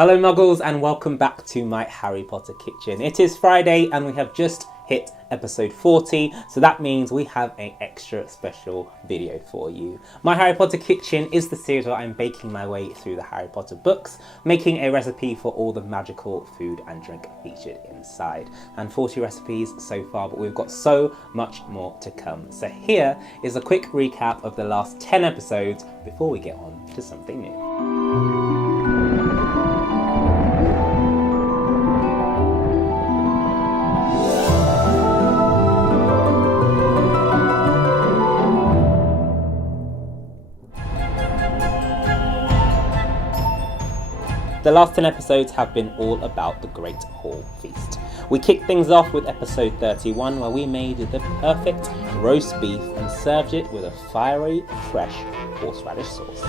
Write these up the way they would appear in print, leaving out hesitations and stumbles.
Hello Muggles and welcome back to my Harry Potter kitchen. It is Friday and we have just hit episode 40, so that means we have an extra special video for you. My Harry Potter kitchen is the series where I'm baking my way through the Harry Potter books, making a recipe for all the magical food and drink featured inside. And 40 recipes so far, but we've got so much more to come. So here is a quick recap of the last 10 episodes before we get on to something new. The last 10 episodes have been all about the Great Hall Feast. We kicked things off with episode 31 where we made the perfect roast beef and served it with a fiery, fresh horseradish sauce.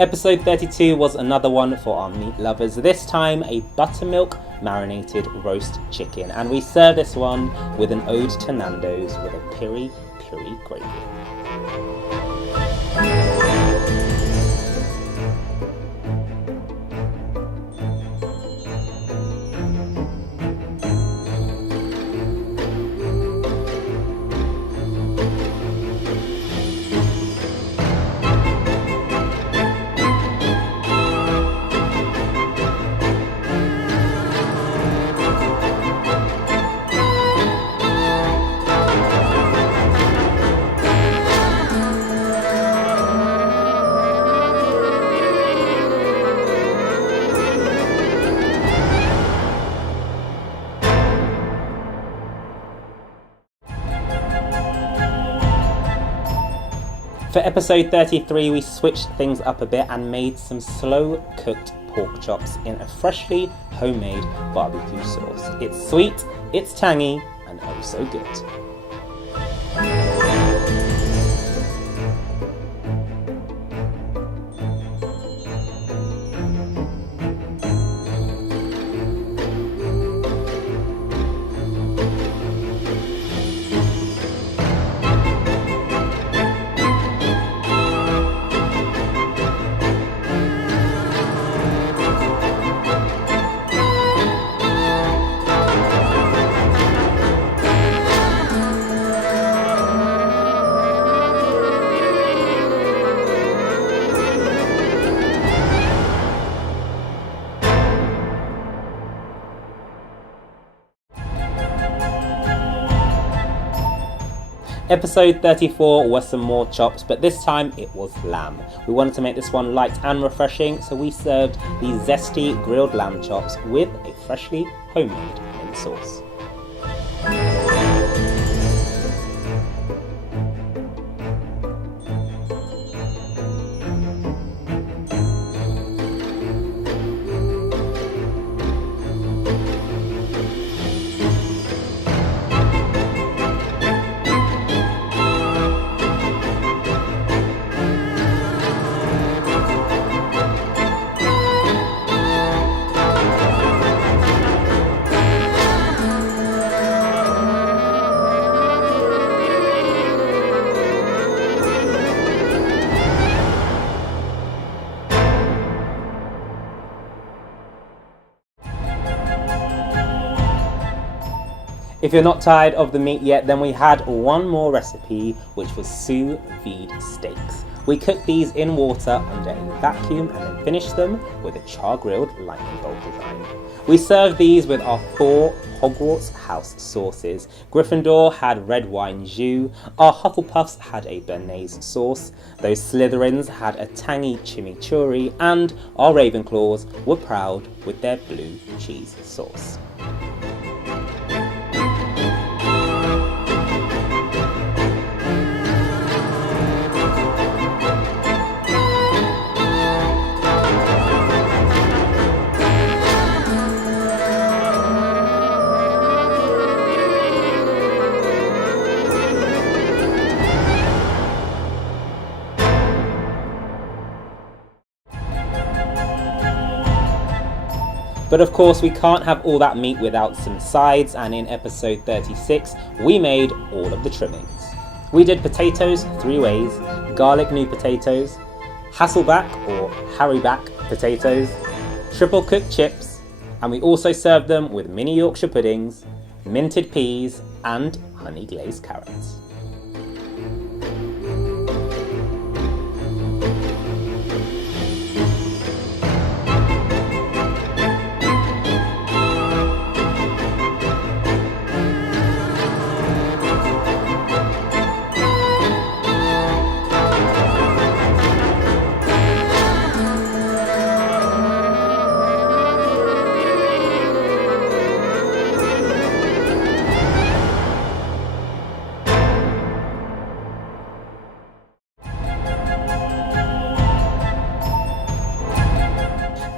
Episode 32 was another one for our meat lovers, this time a buttermilk marinated roast chicken, and we serve this one with an ode to Nando's with a piri piri gravy. For episode 33 we switched things up a bit and made some slow cooked pork chops in a freshly homemade barbecue sauce. It's sweet, it's tangy, and oh so good. Episode 34 was some more chops, but this time it was lamb. We wanted to make this one light and refreshing, so we served these zesty grilled lamb chops with a freshly homemade mint sauce. If you're not tired of the meat yet, then we had one more recipe, which was Sous Vide steaks. We cooked these in water under a vacuum and then finished them with a char-grilled lightning bolt design. We served these with our 4 Hogwarts house sauces. Gryffindor had red wine jus, our Hufflepuffs had a béarnaise sauce, those Slytherins had a tangy chimichurri, and our Ravenclaws were proud with their blue cheese sauce. But of course we can't have all that meat without some sides, and in episode 36 we made all of the trimmings. We did potatoes 3 ways, garlic new potatoes, Hasselback or Harryback potatoes, triple cooked chips, and we also served them with mini Yorkshire puddings, minted peas and honey glazed carrots.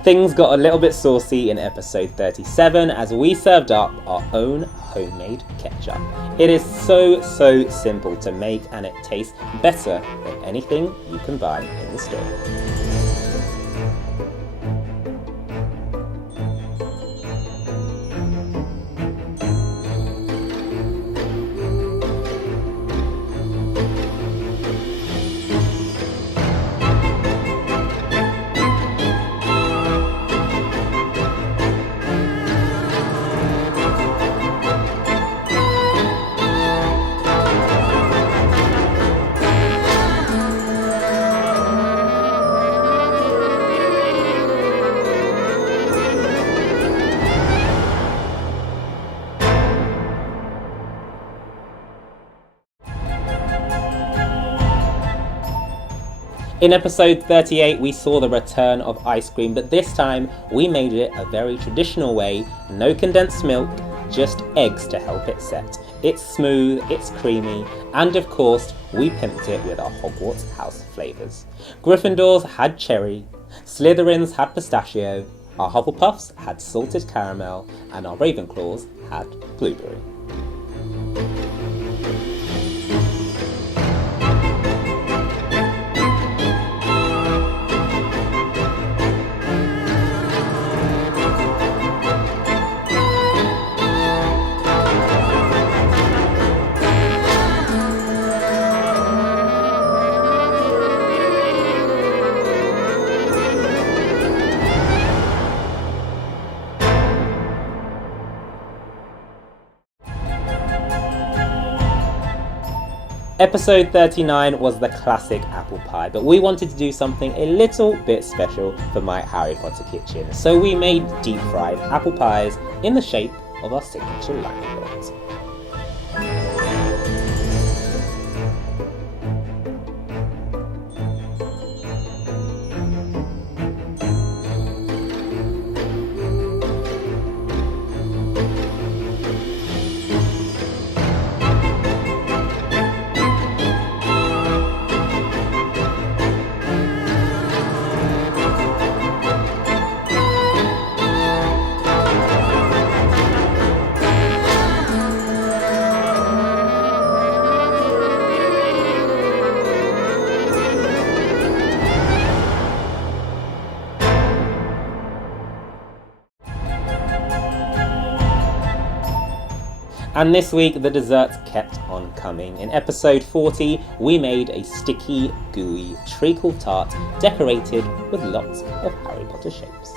Things got a little bit saucy in episode 37 as we served up our own homemade ketchup. It is so simple to make, and it tastes better than anything you can buy in the store. In episode 38 we saw the return of ice cream, but this time we made it a very traditional way, no condensed milk, just eggs to help it set. It's smooth, it's creamy, and of course we pimped it with our Hogwarts house flavours. Gryffindors had cherry, Slytherins had pistachio, our Hufflepuffs had salted caramel, and our Ravenclaws had blueberry. Episode 39 was the classic apple pie, but we wanted to do something a little bit special for my Harry Potter kitchen, so we made deep fried apple pies in the shape of our signature lightning bolt. And this week the desserts kept on coming. In episode 40 we made a sticky, gooey treacle tart decorated with lots of Harry Potter shapes.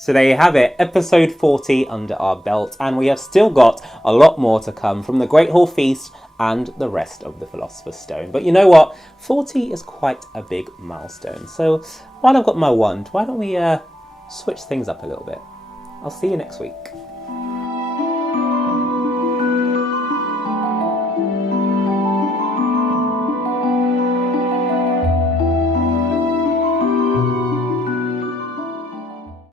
So there you have it, episode 40 under our belt, and we have still got a lot more to come from the Great Hall Feast and the rest of the Philosopher's Stone. But you know what? 40 is quite a big milestone. So while I've got my wand, why don't we switch things up a little bit? I'll see you next week.